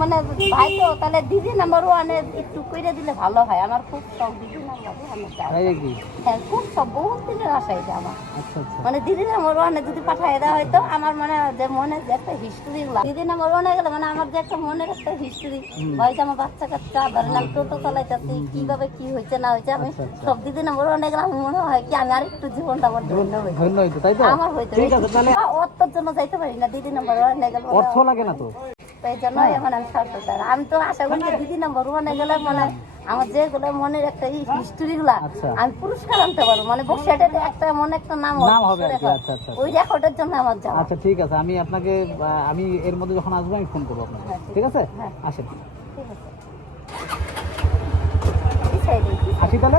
মানে ভাই তো তাহলে দিদি নাম্বার ওয়ানে একটু করে দিলে ভালো হয়। আমার খুব শখ দিদি নাম্বার ওয়ানে যাওয়া। তাই নাকি? হ্যাঁ খুব শখ, বহুত দিনের আশা এটা আমার। আচ্ছা আচ্ছা। মানে দিদি নাম্বার ওয়ানে যদি পাঠিয়ে দেওয়া হয়তো আমার মানে যে মনে যে একটা হিস্টোরি গুলা দিদি নাম্বার ওয়ানে গেলে মানে আমার যে একটা মনের একটা হিস্টোরি ভাই যে আমার বাচ্চা কাচ্চা ধরেন আমি টোটো চালাইতেছি কিভাবে কি হয়েছে না হয়েছে আমি সব দিদি নাম্বার ওয়ানে গেলে আমার মনে হয় কি আমি আর একটু জীবনটা আমার ধন্য হইতো। ধন্য হইতো, তাই তো? আমার হইতো। ঠিক আছে তাহলে। অর্থের জন্য যাইতে পারি না দিদি নাম্বার ওয়ানে গেলে অর্থ লাগে না তো? এই জন্য এখন আমি শর্ত চাই। আমি তো আশা করি যে দিদি নাম্বার ওয়ানে গেলে মানে আমার যেগুলো মনের একটা হিস্টোরি গুলা আচ্ছা। আমি পুরস্কার আনতে পারবো, মানে বক্সিয়াটে একটা মনে একটা নাম হবে আর কি। আচ্ছা আচ্ছা। ওই রেকর্ডের জন্য আমার যাওয়া। আচ্ছা ঠিক আছে, আমি আপনাকে আমি এর মধ্যে যখন আসবো আমি ফোন করবো আপনাকে। হ্যাঁ, ঠিক আছে, হ্যাঁ। আসেন। ঠিক আছে। কি চাইলি? আসি তাহলে।